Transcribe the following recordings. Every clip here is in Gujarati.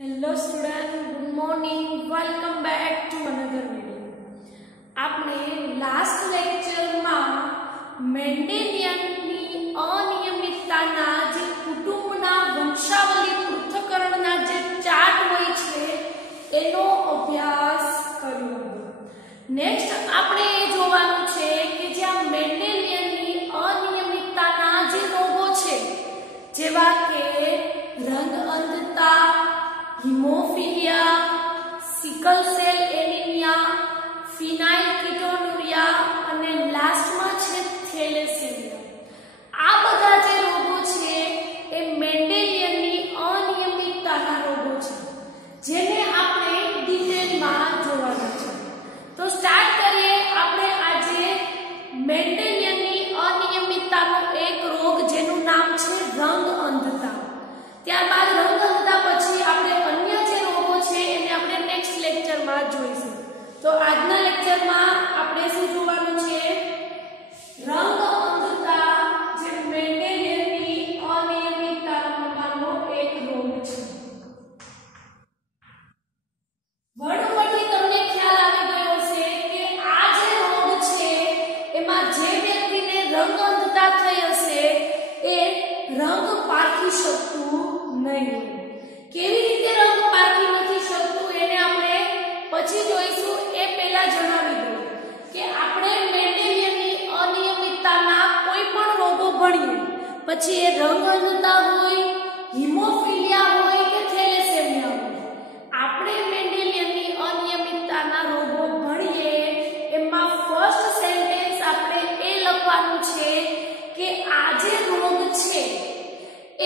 Hello student, good morning, welcome back to another video. आपने लास्ट लेक्चर में मेंडेलियनની અનિયમિતતાના જે કુટુંબના વંશાવલી પૃથ્થકરણના જે ચાર્ટ હોય છે એનો અભ્યાસ કર્યો હતો। નેક્સ્ટ આપણે એ જોવાનું છે કે જ્યાં મેન્ડેલિયનની અનિયમિતતાના જે રોગો છે જેવા કે રંગ અંધતા, हीमोफिलिया, सिकल सेल एनीमिया, फिनाइलकीटोनुरिया અને લાસ્ટમાં છે થેલેસેમિયા। આ બધા જે રોગો છે એ મેન્ડેલિયનની અનિયમિતતાના રોગો છે જેને આપણે ડિટેલમાં જોવાના છે। તો સ્ટાર્ટ કરીએ। આપણે આજે મેન્ડેલિયનની અનિયમિતતાનો એક રોગ જેનું નામ છે રંગ અંધતા। ત્યારબાદ રંગ અંધતા પછી આપણે અન્ય જે રોગો છે એને આપણે નેક્સ્ટ લેક્ચરમાં જોઈશું। તો આજના લેક્ચરમાં આપણે શું જોવાનું છે? રંગ અંધતા જે મેન્ડેલિયનની અનિયમિતતાનો એક રોગ છે। વર્ણપરથી તમને ખ્યાલ આવી ગયો હશે કે આ જે રોગ છે એમાં જે વ્યક્તિને રંગ અંધતા થઈ હશે એ રંગ પારખી શકતું નહીં। કેવી રીતે રંગ પારખી નથી શકતું એને આપણે પછી જોઈશું। એ પહેલા જણાવી દઉં કે આપણે મેન્ડેલિયનની અનિયમિતતાના કોઈ પણ રોગો ભણીએ પછી એ રંગ અંધતા હોય, હીમોફિલિયા હોય કે થેલેસેમિયા હોય, આપણે મેન્ડેલિયનની અનિયમિતતાના રોગો ભણીએ એમાં ફર્સ્ટ સેન્ટેન્સ આપણે એ લખવાનું છે કે આ જે રોગ છે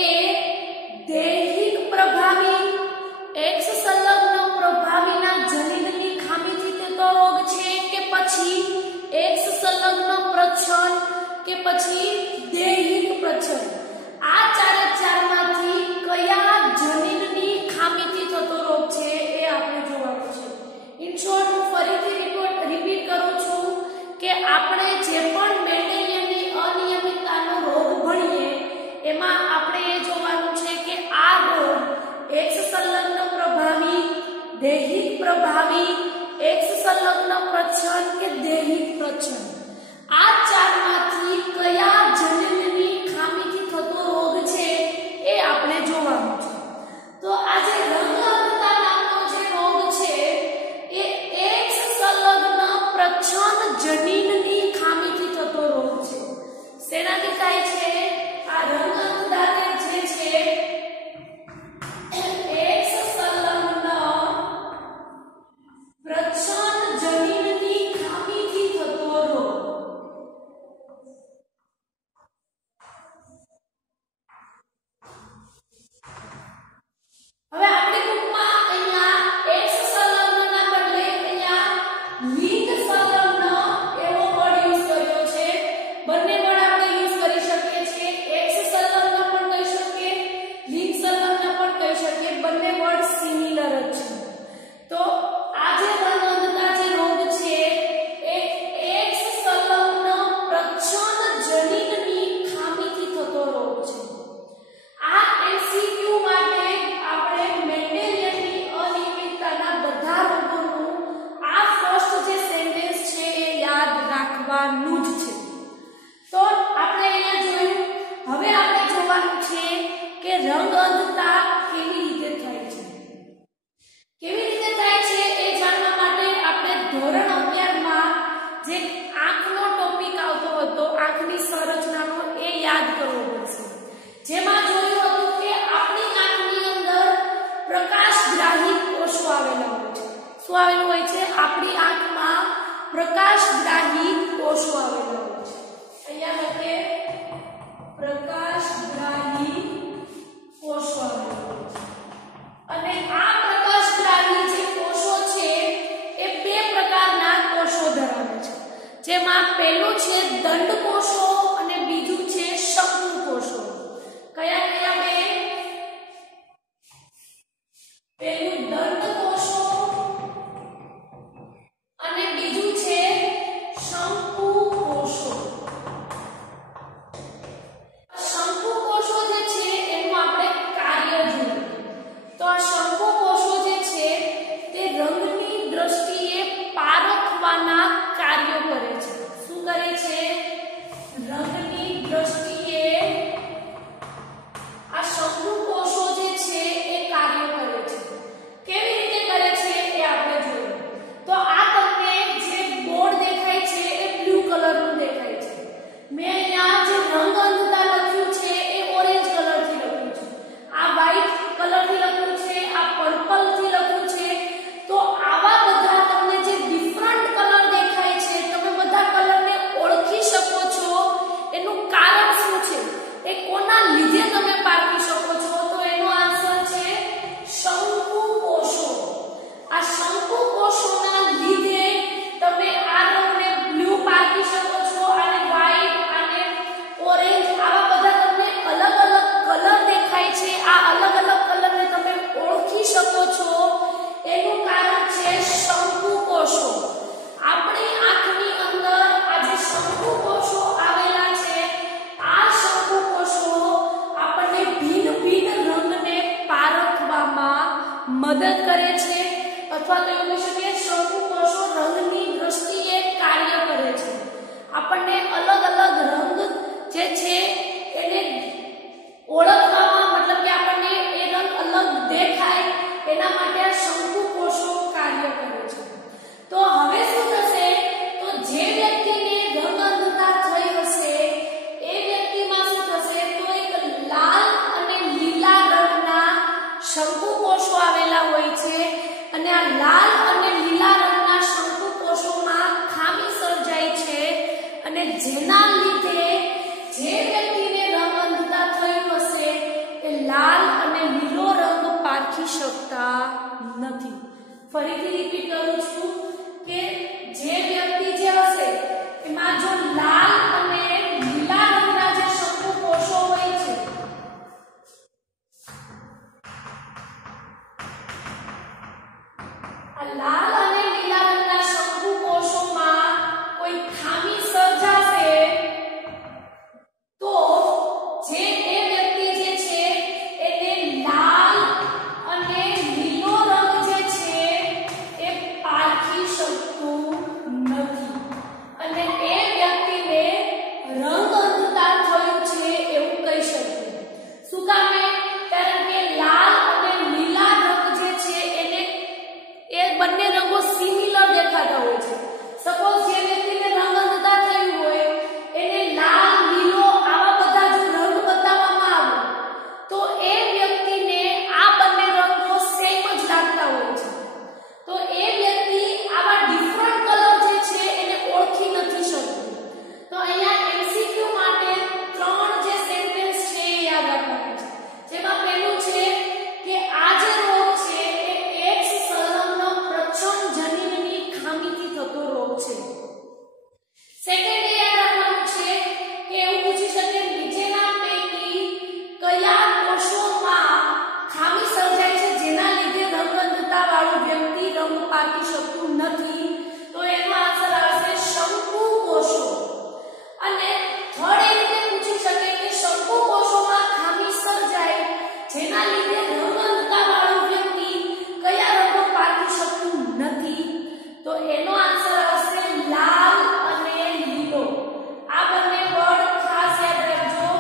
એ દૈહિક પ્રભાવી એક્સ સંલગ્ન પ્રભાવીના જનીનની ખામીથી થતો રોગ છે કે પછી એક્સ સંલગ્ન પ્રચ્છન્ન કે પછી દૈહિક પ્રચ્છન્ન। આ ચારમાંથી કયા જનીનની ખામીથી થતો રોગ છે એ આપણે જોવાનું છે। ઇન શોર્ટ હું ફરીથી રિપીટ કરું છું કે આપણે જે પણ મેન્ડેલિયનની અનિયમિતતાનો રોગ ભણીએ એમાં આપણે એ જોવાનું છે કે આ રોગ એક્સ સંલગ્ન પ્રભાવી, દૈહિક પ્રભાવી, એક્સ સંલગ્ન પ્રચ્છન્ન કે દૈહિક પ્રચ્છન્ન, આ ચારમાંથી કયા જનીનની ખામીથી થતો રોગ છે એ આપણે જોવાનું છે। તો આ જે રંગ અંધતા નામનો જે રોગ છે એ એક્સ સંલગ્ન પ્રચ્છન્ન જનીનની ખામીથી થતો રોગ છે। શેનાથી થાય છે? આ રંગ અંધતા જે છે એક્સ સંલગ્ન પ્રચ્છન્ન જનીનની ખામીથી થતો રોગ। હવે આપણી બુકમાં અહીંયા એક્સ સંલગ્નના બદલે અહીંયા લિંગ સંલગ્ન એવો વર્ડ યુઝ કર્યો છે। બંને વર્ડ આપણે યુઝ કરી શકીએ છીએ। એક્સ સંલગ્ન પણ કહી શકીએ, લિંગ સંલગ્ન પણ કહી શકીએ, બંને વર્ડ સિમિલર જ છે। તો આ જે રંગ અંધતા જે રોગ છે એ એક્સ સંલગ્ન પ્રચ્છન્ન જનીનની ખામીથી થતો રોગ છે। આ એમસીક્યુ માટે આપણે મેન્ડેલિયનની અનિયમિતતાના બધા રોગોનું આ ફર્સ્ટ જે સેન્ટેન્સ છે એ યાદ રાખવાનું જ છે। તો આપણે અહીંયા જોયું। હવે આપણે જોવાનું છે કે રંગ અંધતા કેવી રીતે થાય છે। કેવી રીતે થાય છે એ જાણવા માટે આપણે ધોરણ 11 માં જે આંખનો ટોપિક આવતો હતો, આંખની સંરચનાનો, એ યાદ કરવો પડશે। જેમાં જોયું હતું કે આપણી આંખની અંદર પ્રકાશગ્રાહી કોષો આવેલા હોય છે। શું આવેલું હોય છે? આપણી આંખમાં પ્રકાશગ્રાહી કોષો આવેલા હોય છે। અહીંયા લખે પ્રકાશગ્રાહી કોષો આવેલા હોય છે। અને આ પ્રકાશગ્રાહી જે કોષો છે એ બે પ્રકારના કોષો ધરાવે છે। જેમાં પહેલું છે દંડ કોષો અને બીજું છે શંકુ કોષો। કયા કયા બે? પહેલું દંડ કોષો અને બીજું છે શંકુ કોષો। શંકુ મદદ કરે છે અથવા તો એવું કહી શકીએ શંકુ કોષો રંગની દ્રષ્ટિએ કાર્ય કરે છે. આપણને અલગ અલગ રંગ જે છે એને ઓળખવામાં મતલબ કે આપણને એ રંગ અલગ દેખાય એના માટે આ શંકુ કોષો કાર્ય કરે છે. તો હવે શું થશે તો જે વ્યક્તિને રંગ અંધતા થઈ હશે એ વ્યક્તિમાં શું થશે તો એક લાલ અને લીલા રંગના શંકુ કોષો આવેલા હોય છે અને આ લાલ અને લીલા રંગના શંકુ કોષોમાં ખામી સર્જાય છે અને જેના લીધે જે વ્યક્તિને રંગ અંધતા થઈ હશે એ લાલ અને લીલો રંગ પારખી શકતા નથી. ફરીથી રિપીટ કરું છું કે જે વ્યક્તિ જે હશે એમાં જો લાલ અને લીલા રંગના જે શંકુ કોષો હોય છે આ લાલ અને લીલા રંગના શંકુ કોષોમાં કોઈ ખામી સર્જાશે તો જે એ વ્યક્તિ જે છે એને લાલ અને લીલો રંગ જે છે એ પારખી શકતું નથી અને એ વ્યક્તિને રંગ અંધતા થયું છે એવું કહી શકીએ. શું કામે? કારણ કે લાલ અને લીલા રંગ જે છે એને એ બંને રંગો સિમિલર દેખાતા હોય છે. સપોઝ જે વ્યક્તિને રંગ અંધતા થયું હોય એને લાલ લીલો આવા બધા જો રંગ બતાવવામાં આવે તો એ વ્યક્તિને આ બંને રંગો સેમ જ લાગતા હોય છે. તો એ વ્યક્તિ આવા ડિફરન્ટ કલર જે છે એને ઓળખી નથી શકતું. તો અહીંયા એમસીક્યુ માટે 3 જે સેન્ટેન્સ છે એ યાદ રાખવાના છે. જેમાં પહેલું છે કે આ જે રોગ છે એ એક્સ સંલગ્ન પ્રચ્છન્ન જનીનની ખામીથી થતો રોગ છે. સેકન્ડ એ યાદ રાખવાનું છે કે એવું પૂછી શકે નીચેના પૈકી કયા કોષોમાં ખામી સર્જાય છે જેના લીધે રંગ અંધતા વાળું વ્યક્તિ રંગ પારખી શકતું નથી. તો એનો આન્સર આવશે શંકુ કોષો. અને થર્ડ એ રીતે પૂછી શકે કે શંકુ કોષોમાં ખામી સર્જાય જેના લીધે રંગ અંધતા વાળું વ્યક્તિ કયા રંગો પારખી શકતું નથી. તો એનો આન્સર આવશે લાલ અને લીલો. આ બંને વર્ડ ખાસ યાદ રાખજો.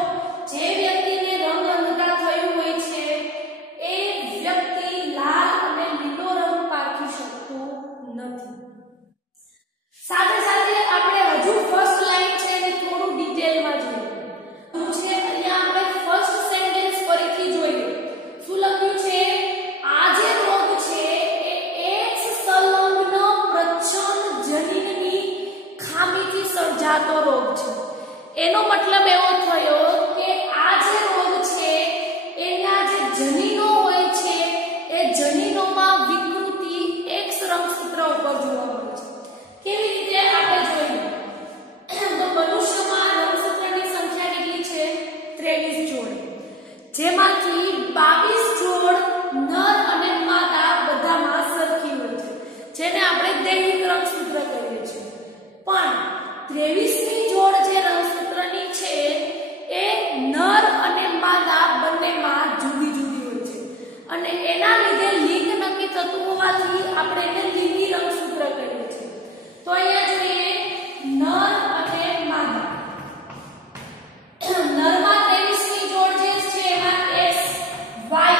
જે વ્યક્તિને રંગ અંધતા થયું હોય છે એ વ્યક્તિ લાલ અને લીલો રંગ પારખી શકતું નથી. સાથે સાથે આપણે હજુ ફર્સ્ટ લાઈન છે એને થોડું ડિટેલમાં જોઈએ. અહીંયા આપણે ફર્સ્ટ સેન્ટેન્સ ફરીથી જોઈએ. શું લખ્યું છે? આ જે રોગ છે એ એક્સ સંલગ્ન પ્રચ્છન્ન જનીનની ખામીથી સર્જાતો રોગ છે. એનો મતલબ એવો થયો કે આ જે રોગ છે એના જે જનીનો હોય છે એ જનીનોમાં વિકૃતિ એક્સ રંગસૂત્ર ઉપર જોવા મળે છે. કેવી રીતે આપણે જોઈએ તો મનુષ્યમાં રંગસૂત્રની સંખ્યા કેટલી છે? 23 જોડ, જેમાંથી 22 જોડ નર અને માદા બધામાં સરખી હોય છે જેને આપણે દૈહિક રંગસૂત્ર કહીએ છીએ. પણ 23મી જોડ જે રંગસૂત્રની છે એ નર અને માદા બંનેમાં જુદી જુદી હોય છે અને એના લીધે લિંગ નક્કી થતું હોવાથી આપણે એને લિંગી રંગસૂત્ર કહીએ છીએ. તો અહીંયા જોઈએ નર અને માદા. નરમાં 23મી જોડ જે છે એમાં S Y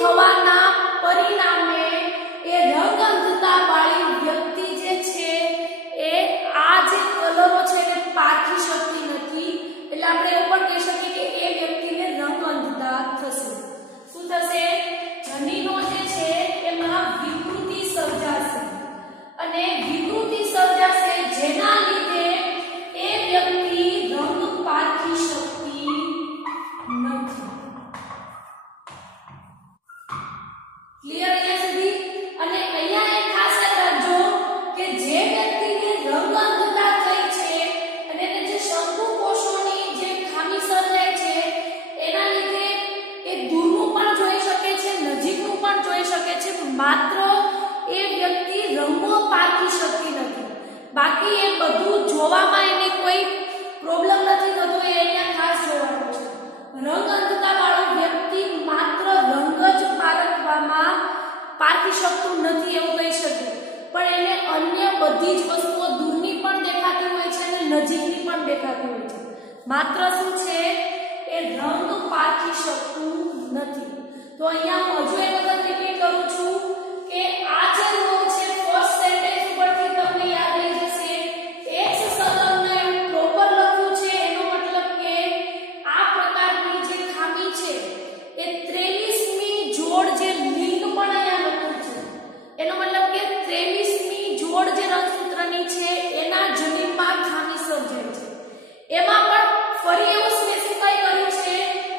થવાના પરિણામે એ રંગ અંધતા વાળી વ્યક્તિ જે છે એ આ જે કલરો છે એને પારખી શકતી નથી, એટલે આપણે એવું પણ કહી શકીએ કે એ વ્યક્તિને રંગ અંધતા થશે. શું થશે? જનીનો જે છે એમાં વિકૃતિ સર્જાશે, અને વિકૃતિ સર્જાશે જેના લીધે એ વ્યક્તિ રંગ પારખી શકતી નથી. ક્લિયર અહીંયા સુધી? અને અહીંયા એક ખાસ રાખજો કે જે વ્યક્તિને રંગ અંધતા થઈ છે અને એને જે શંકુ કોષોની જે ખામી સર્જાય છે એના લીધે એ દૂરનું પણ જોઈ શકે છે, નજીકનું પણ જોઈ શકે છે, માત્ર એ વ્યક્તિ રંગો પારખી શકતી નથી. બાકી એ બધું જોવામાં એને કોઈ પ્રોબ્લેમ નથી થતો, એ અહીંયા ખાસ જોવાનું છે. રંગ અંધતા વાળો વ્યક્તિ માત્ર રંગ જ પારખી શકતું નથી એવું કહી શકીએ, પણ એને અન્ય બધી જ વસ્તુઓ દૂરની પણ દેખાતી હોય છે અને નજીકની પણ દેખાતી હોય છે, માત્ર શું છે એ રંગ પારખી શકતું નથી. તો અહીંયા હજુ એક વખત રિપીટ કરું છું કે આ જે રોગ છે ફર્સ્ટ સેન્ટેન્સ ઉપરથી તમને યાદ રહી જશે. એક સંલગ્ન એમ પ્રોપર લખ્યું છે એનો મતલબ કે આ પ્રકારની જે ખામી છે એ 23મી જોડ જે લિંગ પણ અહીંયા લખ્યું છે, એનો મતલબ કે 23મી જોડ જે રંગસૂત્રની છે એના જનીનમાં ખામી સર્જાય છે. એમાં પણ ફરી એવું સ્પેસિફાઈ કર્યું છે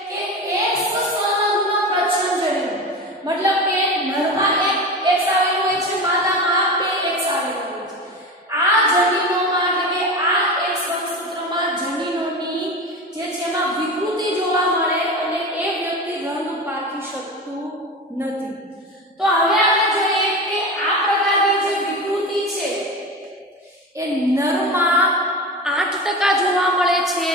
કે એક સંલગ્ન પ્રચ્છન્ન જનીન, મતલબ કે નરમાં એક એક્સ આવેલું હોય છે, માદામાં બે એક્સ આવેલા હોય છે. આ જનીનોમાં એટલે કે આ એક્સ રંગસૂત્રમાં જનીનોની જે છે એમાં વિકૃતિ જોવા મળે અને એ વ્યક્તિ રંગ પારખી શકતું નથી. તો હવે આપણે જોઈએ કે આ પ્રકારની જે વિકૃતિ છે એ નરમાં 8% જોવા મળે છે,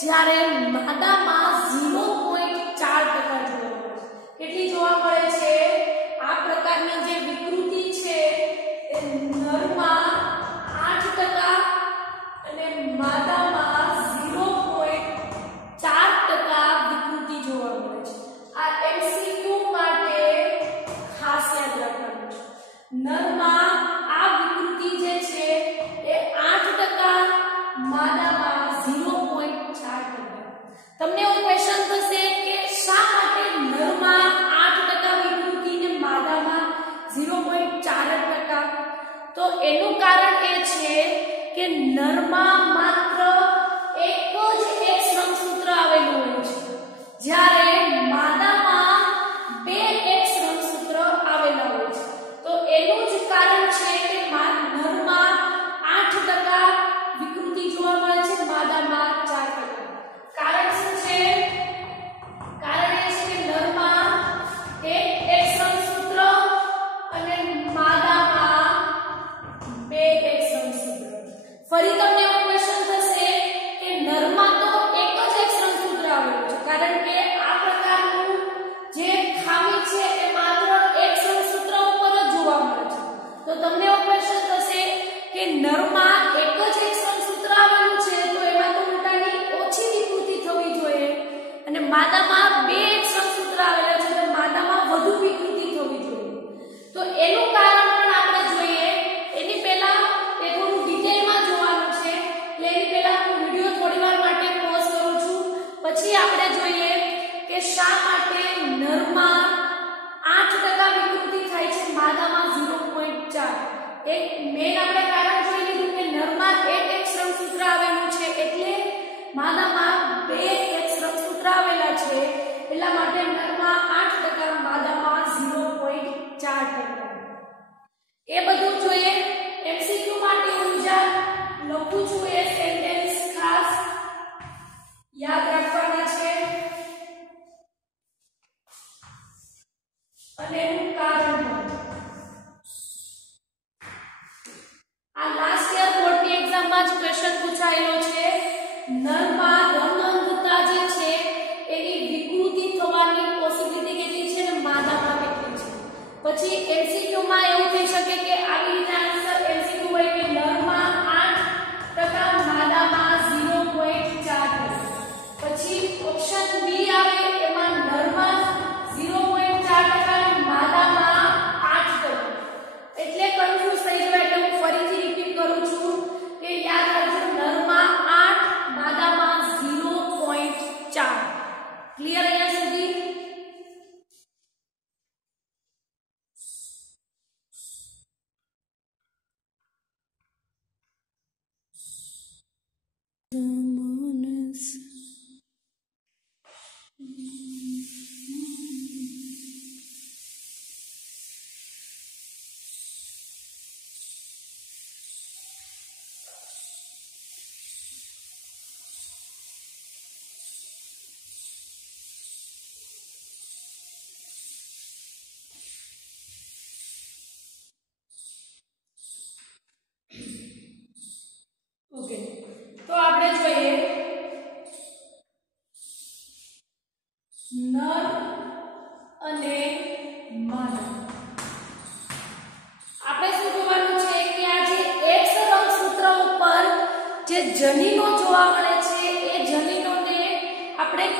જ્યારે માદામાં 0.4% જોવા મળે છે. કેટલી જોવા મળે છે? આ પ્રકારની જે વિકૃતિ છે એ નરમાં 8% અને માદામાં 0.4% વિકૃતિ જોવા મળે છે. આ એમસીક્યુ માટે ખાસ યાદ રાખવાનું છે. નરમાં આ વિકૃતિ જે છે એ 8%, માદામાં 0.4%. તમને એવો ક્વેશ્ચન થશે કે શા માટે નરમાં 8% વિકૃતિ ને માદામાં 0.4%? તો એનું કારણ એ છે કે નરમાં માત્ર એક જ એક્સ રંગસૂત્ર આવેલું હોય છે, જ્યારે માદામાં બે એક્સ રંગસૂત્ર આવેલા હોય છે. તો એનું જ કારણ છે કે નરમાં 8% વિકૃતિ જોવા મળે છે, માદામાં 4%. કારણ શું છે? કારણ એ છે કે નરમાં એક એક્સ રંગસૂત્ર અને માદામાં બે એક્સ રંગસૂત્ર. ફરી તમને એવો ક્વેશ્ચન થશે કે નરમાં તો એક જ એક્સ રંગસૂત્ર આવેલું છે, કારણ કે આ પ્રકારનું જે ખામી છે એ માત્ર એક્સ રંગસૂત્ર ઉપર જ જોવા મળે છે. તો તમને એવો ક્વેશ્ચન થશે કે નરમાં એક જ એક્સ રંગસૂત્ર આવેલું છે તો એમાં તો ઉલટાની ઓછી વિકૃતિ થવી જોઈએ, અને માદામાં બે એક્સ રંગસૂત્ર આવેલા છે તો માદામાં વધુ વિકૃતિ થવી જોઈએ. તો એનું કારણ પણ આપણે જોઈએ. એની પહેલા એ થોડું ડિટેલમાં જોવાનું છે, એટલે એની પહેલા હું વિડિયો થોડીવાર માટે પોઝ કરું છું, પછી આપણે જોઈએ કે શા માટે નરમાં 8% વિકૃતિ થાય છે, માદામાં 0.4. એક મેઈન આપણે કારણ જોઈ લીધું કે નરમાં એક એક્સ રંગસૂત્ર આવેલું છે એટલે માદામાં બે એક્સ રંગસૂત્ર આવેલા છે, એટલા માટે નરમાં 8%, માદામાં 0.4%. એ બધું જોઈએ. એમસીક્યુ માટે ઊર્જા લખું છું, એ સેન્ટેન્સ ખાસ યાદ રાખવાના છે અને એનું કારણ પણ. આ લાસ્ટ યર બોર્ડની એક્ઝામમાં જ ક્વેશ્ચન પૂછાયેલો છે. નરમાં રંગ અંધતા જે છે એની વિકૃતિ થવાની પોસિબિલિટી કેટલી છે અને માદામાં કેટલી છે. પછી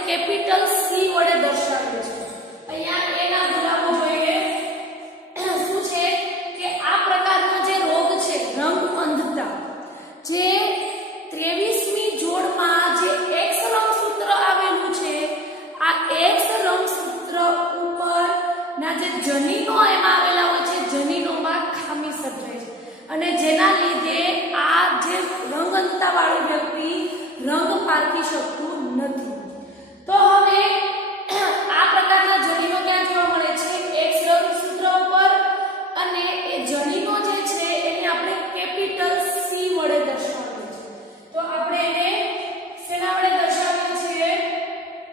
કેપિટલ સી વડે દર્શાવ્યું છે. અહીંયા એના ગુલાબો જોઈએ શું છે કે આ પ્રકારનો જે રોગ છે રંગ અંધતા, જે 23મી જોડમાં જે X રંગસૂત્ર આવેલું છે, આ X રંગસૂત્ર ઉપરના જે જનીનો એમાં આવેલા હોય છે, જનીનોમાં ખામી સર્જાય છે અને જેના લીધે આ જે રંગ અંધતા વાળો વ્યક્તિ રંગ પારખી શકતું નથી. તો હવે આ પ્રકારના જનીનો ક્યાં જોવા મળે છે? X રંગસૂત્ર ઉપર, અને એ જનીનો જે છે એને આપણે કેપિટલ સી વડે દર્શાવીએ છીએ. તો આપણે એને શેના વડે દર્શાવીએ છીએ?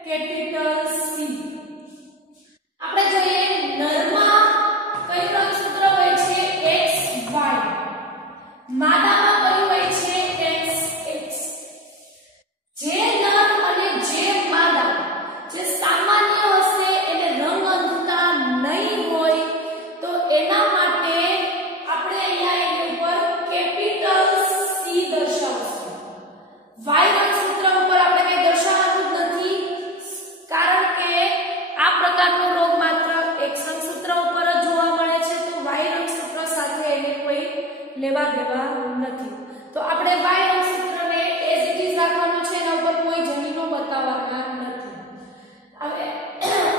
Capital C. આપણે જોઈએ નરમાં કયું રંગસૂત્ર હોય છે? XY. માદામાં કયું હોય છે? XX. જે નર અને જે માદા જે સામાન્ય હશે એને રંગ અંધતા નહીં હોય, તો એના માટે આપણે અહીંયા એની ઉપર કેપિટલ સી દર્શાવશું. Y રંગસૂત્ર ઉપર આપણે કંઈ દર્શાવવાનું જ નથી, કારણ કે આ પ્રકારનો રોગ માત્ર X રંગસૂત્ર ઉપર જ જોવા મળે છે, તો Y રંગસૂત્ર સાથે એને કોઈ લેવા દેવા નથી. તો આપણે Y રંગસૂત્રને એઝ ઇટ ઇઝ રાખવાનું છે, એના ઉપર કોઈ જનીનો બતાવવાના નથી. હવે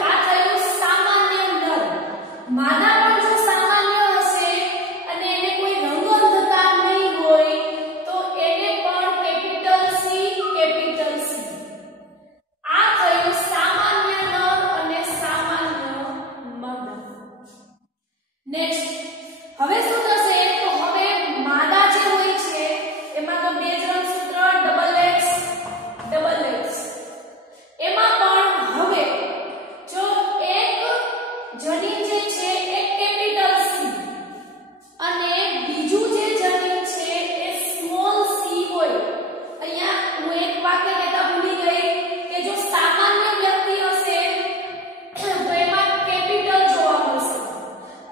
આ થયું સામાન્ય નર. માદા પણ જો સામાન્ય હશે અને એને કોઈ રંગ અંધતા નહીં હોય, તો એને પણ કેપિટલ સી. આ થયું સામાન્ય નર અને સામાન્ય માદા. નેક્સ્ટ હવે શું થશે? તો હવે માદા જે હોય છે એમાં તો બે જ રંગસૂત્ર XX. એમાં પણ હવે જો એક જનીન જે છે એ કેપિટલ સી અને બીજું જે જનીન છે એ સ્મોલ સી હોય. અહીંયા હું એક વાક્ય કહેતા ભૂલી ગઈ કે જો સામાન્ય વ્યક્તિ હશે તો એમાં કેપિટલ જોવા મળશે,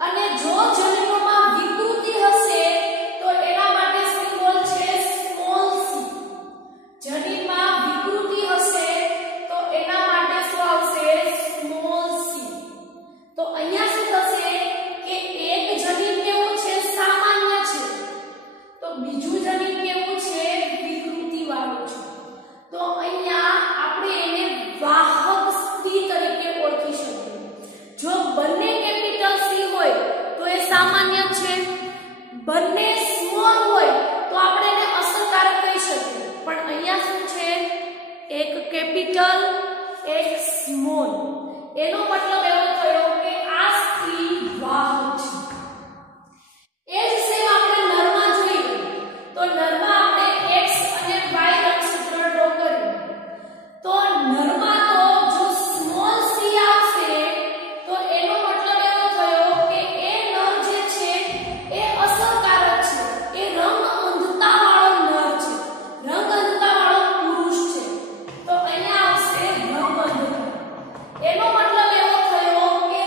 અને જો જનીનોમાં વિકૃતિ હશે તો એના માટે સિમ્બોલ છે સ્મોલ સી. જનીનમાં વિકૃતિ હશે તો એના માટે શું આવશે? Small C. તો અહીંયા શું થશે કે એક જનીન કેવું છે? સામાન્ય છે, તો બીજું જનીન કેવું છે? વિકૃતિ વાળું છે. તો અહીંયા આપણે એને વાહક સ્ત્રી તરીકે ઓળખી શકીએ. જો બંને કેપિટલ સી હોય તો એ સામાન્ય છે, બંને સ્મોલ હોય તો આપણે એને અસરકારક કહી શકીએ. પણ અહીંયા શું છે? એક કેપિટલ એક સ્મોલ. એનો મતલબ એવો થયો કે આ સ્ત્રી વાહક છે. એ જ સેમ આપણે નરમાં જોઈએ તો નરમાં આપણે X અને Y રંગસૂત્ર ડ્રો કર્યું. તો નરમાં તો જો સ્મોલ સી આવશે તો એનો મતલબ એવો થયો કે એ નર જે છે એ અસરકારક છે, એ રંગ અંધતા વાળો નર છે, રંગ અંધતા વાળો પુરુષ છે. તો અહીંયા આવશે રંગ અંધતા. એનો મતલબ એવો થયો કે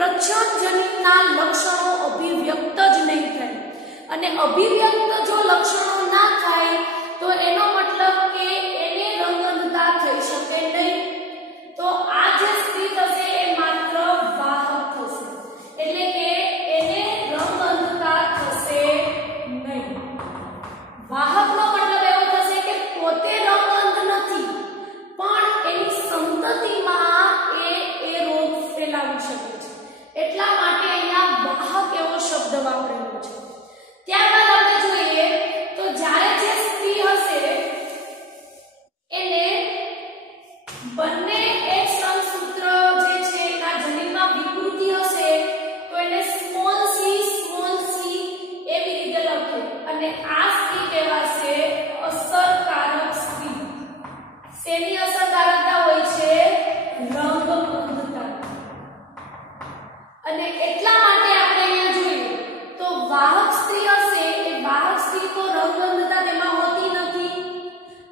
પ્રચ્છન્ન જનીનના લક્ષણો અભિવ્યક્ત જ નહીં થાય અને અભિવ્યક્ત જો લક્ષણો ના થાય તો એનો મતલબ કે એને રંગઅંધતા થઈ શકે નહીં. તો આ જે સ્ત્રી થશે એ માત્ર વાહક થશે, એટલે કે એને રંગઅંધતા થશે નહીં. વાહકનો મતલબ એવો થશે કે પોતે રંગઅંધ નથી પણ એની સંતતિમાં એ રોગ ફેલાવી શકે છે, એટલા માટે અહીંયા વાહક એવો શબ્દ વાપરેલો છે. ત્યારબાદ આપણે જોઈએ તો જ્યારે જે સ્ત્રી હશે એને બંને એક્સ રંગસૂત્ર જે છે એના જનીનમાં વિકૃતિ હશે તો એને સ્મોલ સી એવી રીતે લખે અને આ સ્ત્રી કહેવાશે અસરકારક સ્ત્રી. શેની અસરકારકતા હોય છે? રંગઅંધતા. અને એટલા માટે આપણે અહીંયા જોઈએ તો વાહક સ્ત્રી હશે એ વાહક સ્ત્રી તો રંગઅંધતા તેમાં હોતી નથી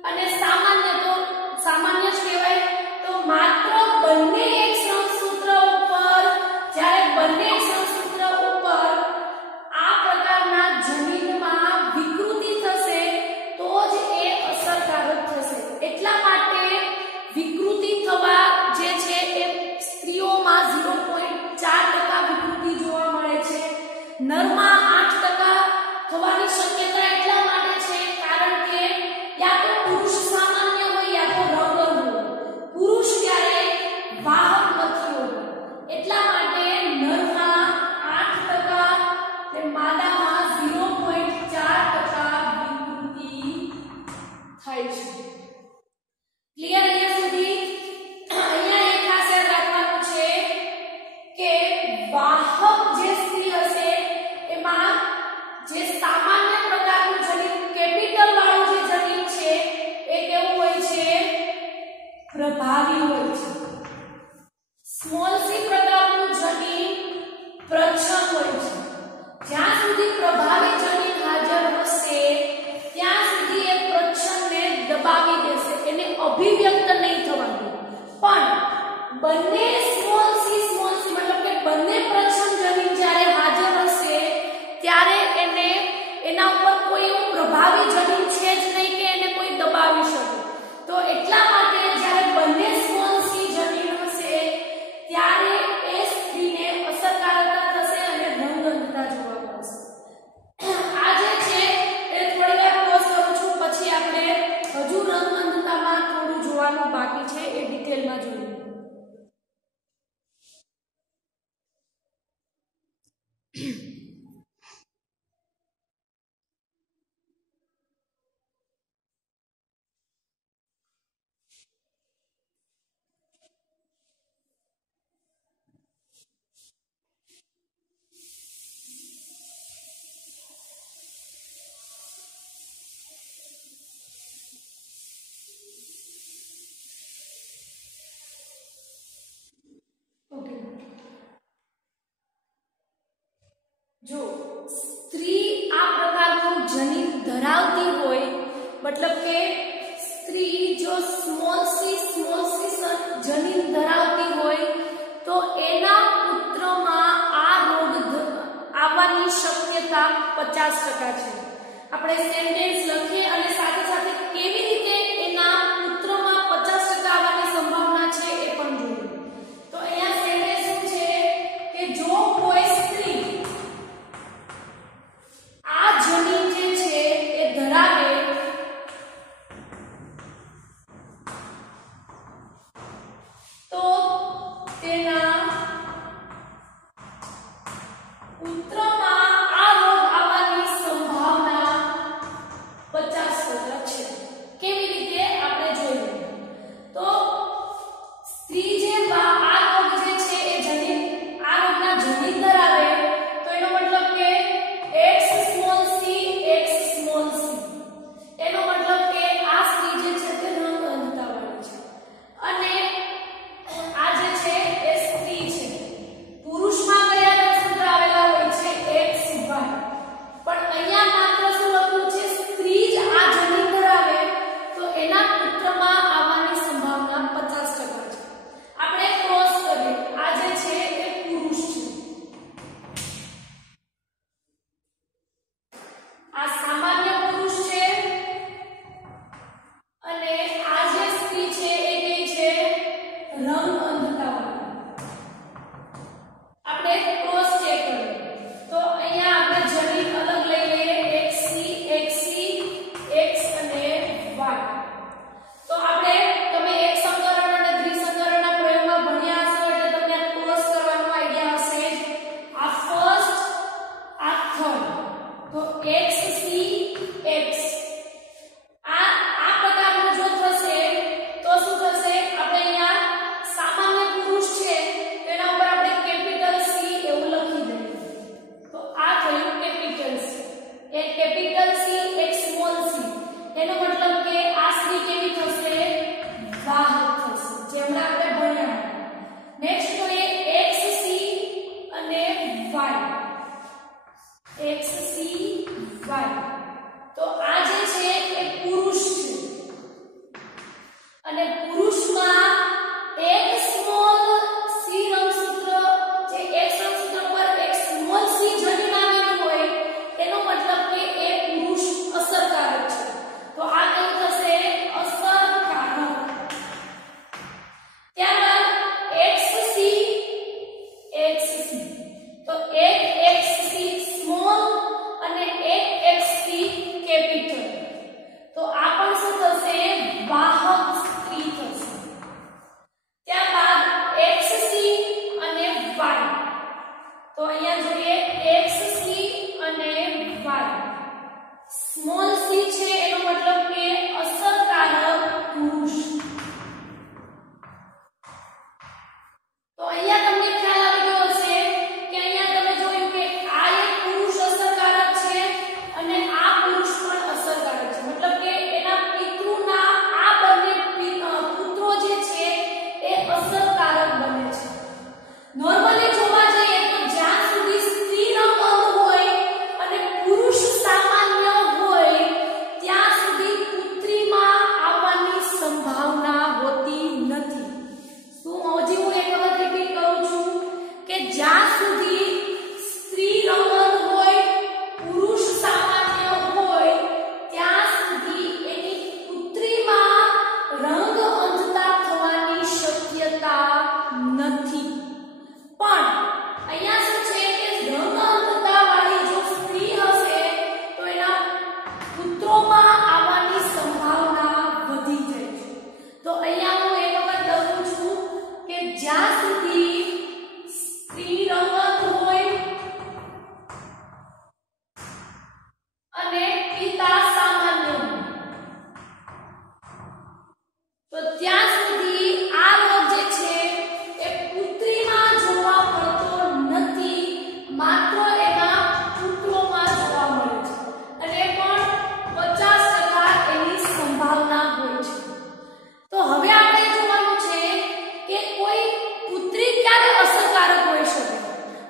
અને સામાન્ય જ કહેવાય. તો માત્ર બંને એક્સ રંગસૂત્ર ઉપર જ્યારે બંને એક્સ રંગસૂત્ર ઉપર આ પ્રકારના જનીનમાં વિકૃતિ થશે તો જ એ અસરકારક થશે. એટલા માટે વિકૃતિ થવા જે છે એ સ્ત્રીઓમાં 0.4% વિકૃતિ જોવા મળે છે, નરમાં 8% થવાની શક્યતા એટલા માટે છે કારણ કે યા તો પુરુષ સામાન્ય હોય યા તો રંગઅંધ હોય. પુરુષ ક્યારે વાહક નથી હોતો, એટલા માટે નરમાં 8% અને માદામાં 0.4% વિકૃતિ થાય છે. ક્લિયર અહીંયા સુધી? અહીંયા એક ખાસ યાદ રાખવાનું છે કે વાહક જે સ્ત્રી હશે એમાં જે સામાન્ય પ્રકારનું જનીન કેપિટલ વાળું જે જનીન છે એ કેવું હોય છે? પ્રભાવી હોય છે. સ્મોલ સી પ્રકારનું જનીન પ્રચ્છન્ન હોય છે. જ્યાં સુધી પ્રભાવી જનીન હાજર હશે ત્યાં સુધી એ પ્રચ્છન્નને દબાવી દેશે, એને અભિવ્યક્ત નહીં થવા દે. પણ બંને સ્મોલ સી મતલબ કે બંને પ્રચ્છન્ન જનીન જ્યારે હાજર હશે ત્યારે એને એના ઉપર કોઈ એવું પ્રભાવી જનીન છે જ નહીં કે એને કોઈ દબાવી શકે. તો એટલા માટે જ્યારે બંને સ્મોલ સી જનીન હશે ત્યારે એ સ્ત્રીને અસરકારકતા થશે અને રંગઅંધતા જોવા મળશે. આ જે છે એ થોડી વાર પોઝ કરું છું, પછી આપણે હજુ રંગઅંધતામાં થોડું જોવાનું બાકી છે એ ડિટેલમાં જોઈએ. જો સ્ત્રી આ પ્રકારનું જનીન ધરાવતી હોય, મતલબ કે સ્ત્રી જો સ્મોલ સી જનીન ધરાવતી હોય તો એના પુત્રમાં આ રોગ આવવાની શક્યતા 50% છે. આપણે સેન્ટેન્સ લખીએ અને સાથે સાથે કેવી રીતે એના પુત્રમાં 50% આવવાની સંભાવના છે એ પણ જોઈએ. તો અહીંયા સેન્ટેન્સ શું છે કે જો કોઈ સ્ત્રી આ જનીન જે છે એ ધરાવે તો તેના પુત્રમાં આ રોગ આવવાની સંભાવના 50% છે. કેવી રીતે?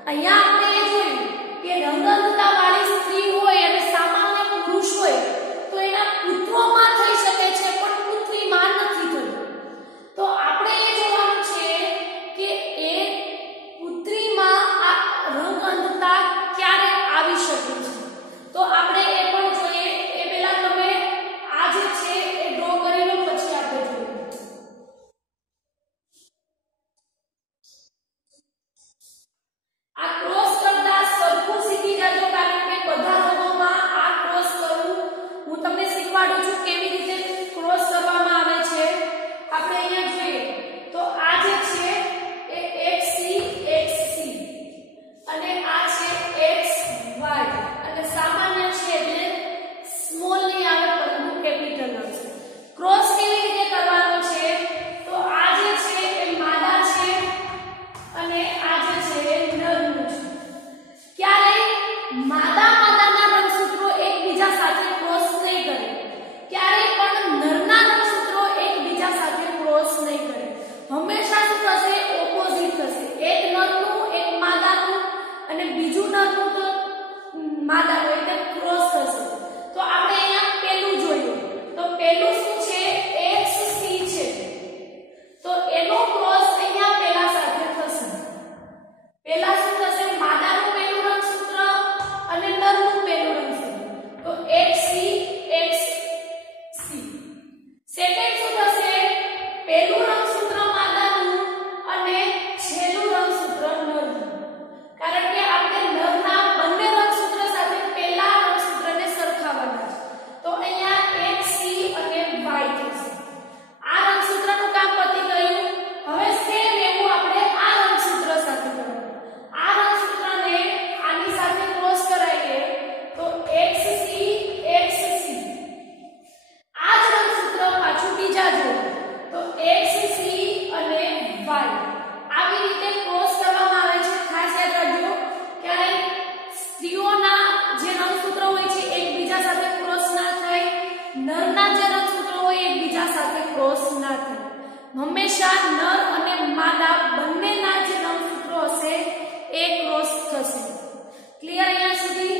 અહીંયા આપણે એ જોયું કે રંગઅંધતા વાળી સ્ત્રી હોય અને સામાન્ય પુરુષ હોય તો એના પુત્રોમાં થઈ શકે છે પણ પુત્રીમાં નથી થતું. તો આપણે એ જોવાનું છે કે એ પુત્રીમાં આ રંગઅંધતા ક્યારે આવી શકે છે. તો આપણે એ પણ જોઈએ. એ પહેલા તમે આ જે છે એ ડ્રો કરી લો, પછી આપણે જોઈએ. આ ક્રોસ કરતા સરખું શીખી જાજો, કારણ કે બધા રોગોમાં આ ક્રોસ કરવું હું તમને શીખવાડું છું કેવી રીતે ક્રોસ કરવામાં આવે છે. આપણે અહીંયા જોઈએ તો આ જે છે એ XC XC અને આ છે XY અને સામાન્ય છે એટલે સ્મોલ નહીં આવે પરંતુ કેપિટલ આવશે. ક્રોસ કેવી રીતે કરવાનો છે? તો આ જે છે એ માદા છે અને આ જે છે એ નરનું છે. ક્યારે માદાના રંગસૂત્રો એકબીજા સાથે ક્રોસ નહીં કરે, ક્યારે પણ નરના રંગસૂત્રો એકબીજા સાથે ક્રોસ નહીં કરે. હંમેશા શું થશે? ઓપોઝિટ થશે. એક નરનું એક માદાનું અને બીજું નરનું તો માદાનું એટલે ક્રોસ થશે. તો આપણે અહીંયા પહેલું જોયું. તો પહેલું શું છે? XC છે. તો એનો ક્રોસ અહીંયા પહેલા સાથે થશે. પહેલા શું થશે? માદાનું પહેલું રંગસૂત્ર અને નરનું પહેલું રંગસૂત્ર. તો XC XC. સેકન્ડ શું થશે? પહેલું રંગસૂત્ર માદાનું અને છેલ્લું રંગસૂત્ર નરનું. કારણ કે આપણે નરના બંને રંગસૂત્ર સાથે પહેલા રંગસૂત્રને સરખાવવાના છે. તો અહીંયા XC અને Y થશે. આ રંગસૂત્રનું કામ પતી ગયું. હવે સેમ એવું આપણે આ રંગસૂત્ર સાથે કરવાનું. આ રંગસૂત્રને આની સાથે ક્રોસ કરાવીએ તો XC XC. આ જ રંગસૂત્ર પાછું બીજા જોડે તો XC અને Y. આવી રીતે ક્રોસ કરવામાં આવે છે. ખાસ યાદ રાખજો, ક્યારે સ્ત્રીઓના જે રંગસૂત્ર હોય છે એકબીજા સાથે ક્રોસ ના થાય, નરના જે રંગસૂત્ર હોય એકબીજા સાથે ક્રોસ ના થાય. હંમેશા નર અને માદા બંનેના જે રંગસૂત્રો હશે એ ક્રોસ થશે. ક્લિયર અહીંયા સુધી?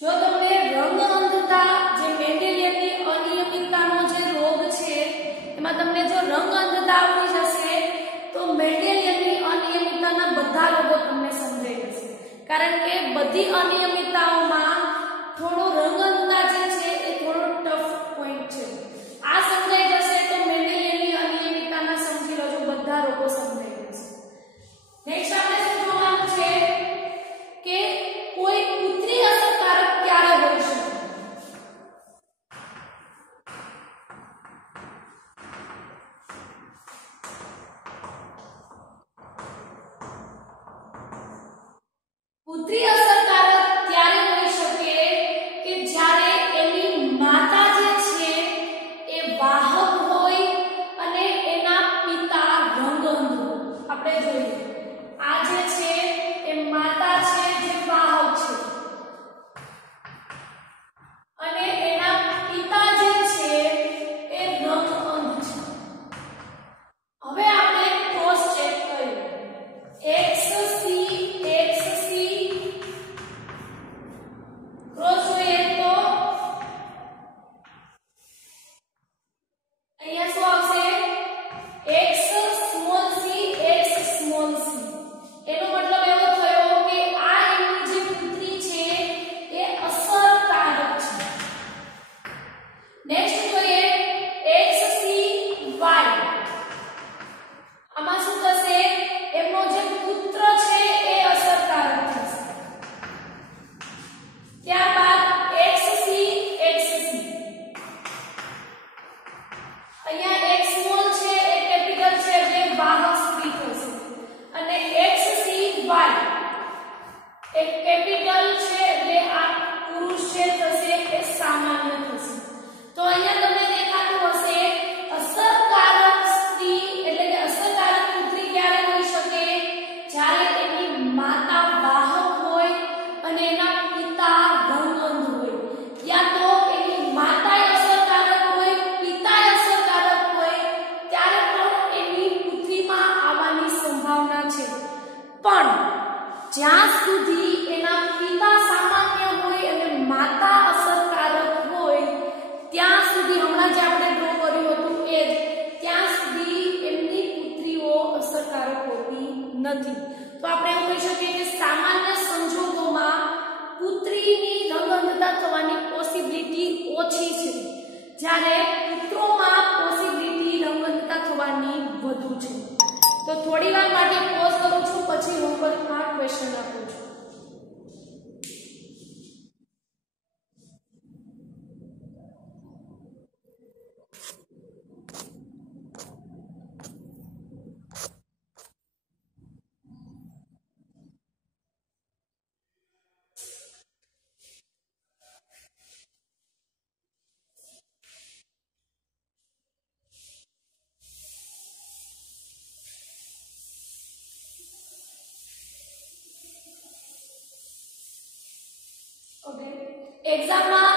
જો તમને રંગ અંધતા જે મેન્ડેલિયનની અનિયમિતતાનો જે રોગ છે એમાં તમને જો રંગ અંધતા આવી જશે તો મેન્ડેલિયનની અનિયમિતતાના બધા રોગો તમને સમજાઈ જશે. કારણ કે બધી અનિયમિતતાઓમાં થોડો રંગ અંધતા જે છે એ થોડો ટફ પોઈન્ટ છે. આ સમજાઈ જશે તો મેન્ડેલિયનની અનિયમિતતાના સમજી લો, બધા રોગો સમજાઈ જશે. નેક્સ્ટ આપણે શું જોવાનું છે કે કોઈ પુત્રી અસરકારક ક્યારે હોઈ શકે? પુત્રી અસરકારક ત્યારે હોઈ શકે કે જ્યારે એની માતા જે છે એ વાહક હોય અને એના પિતા રંગઅંધ હોય. આપણે જોઈએ આ જે છે એ માતા છે જે વાહક છે અને એના પિતા જે છે એ રંગઅંધ છે. હવે આપણે ક્રોસ ચેક કરીએ. XC XC નથી. તો આપણે એવું કહી શકીએ કે સામાન્ય સંજોગોમાં પુત્રીની રંગ અંધતા થવાની પોસિબિલિટી ઓછી છે, જ્યારે પુત્રોમાં પોસિબિલિટી રંગ અંધતા થવાની વધુ છે. તો થોડી વાર માટે પોઝ કરું છું, પછી હોમવર્કમાં ક્વેશ્ચન આપું છું. ઓકે, એક્ઝામમાં